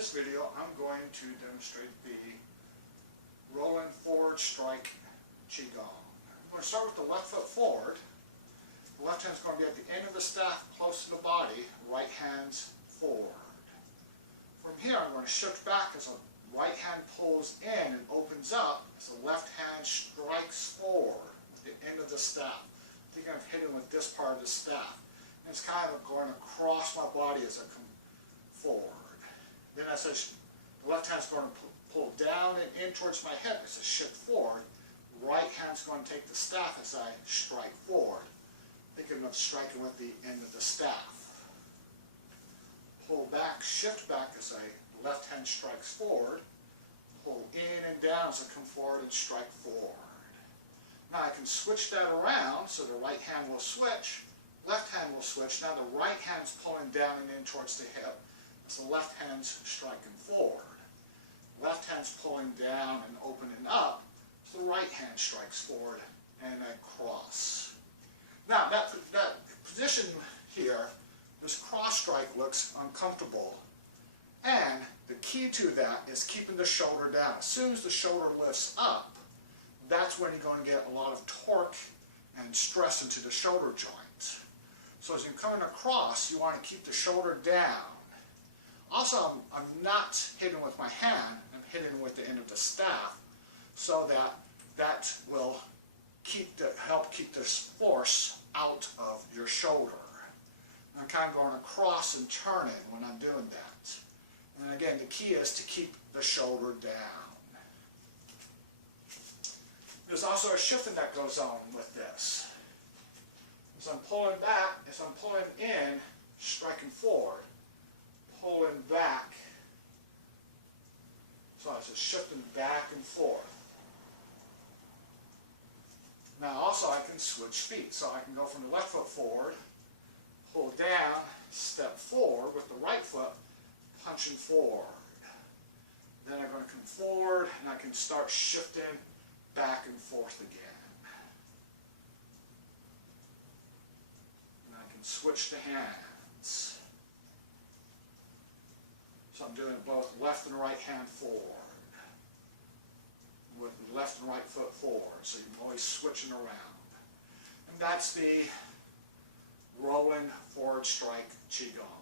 this video, I'm going to demonstrate the rolling forward strike Qigong. I'm going to start with the left foot forward. The left hand's going to be at the end of the staff, close to the body. Right hand's forward. From here, I'm going to shift back as the right hand pulls in and opens up as the left hand strikes forward with the end of the staff. I think I'm hitting with this part of the staff. And it's kind of going across my body as I come forward. Then as the left hand's going to pull down and in towards my head as I shift forward. Right hand's going to take the staff as I strike forward. Thinking of striking with the end of the staff. Pull back, shift back as the left hand strikes forward. Pull in and down as I come forward and strike forward. Now I can switch that around so the right hand will switch, left hand will switch. Now the right hand's pulling down and in towards the hip as the left hand's striking forward. Left hand's pulling down and opening up so the right hand strikes forward and I cross. Now that position here, this cross strike looks uncomfortable, and the key to that is keeping the shoulder down. As soon as the shoulder lifts up, that's when you're going to get a lot of torque and stress into the shoulder joint. So as you're coming across, you want to keep the shoulder down. Also, I'm not hitting with my hand, I'm hitting with the end of the staff, so that will help keep this force out of your shoulder. I'm kind of going across and turning when I'm doing that. And again, the key is to keep the shoulder down. There's also a shifting that goes on with this. As I'm pulling back, as I'm pulling in, striking forward, pulling back. So it's just shifting back and forth. Now also I can switch feet. So I can go from the left foot forward, pull down, step forward with the right foot, punching forward. Then I'm going to come forward and I can start shifting back and forth again. And I can switch the hands. So I'm doing both left and right hand forward. With the left and right foot forward. So you're always switching around. And that's the rolling forward strike Qigong.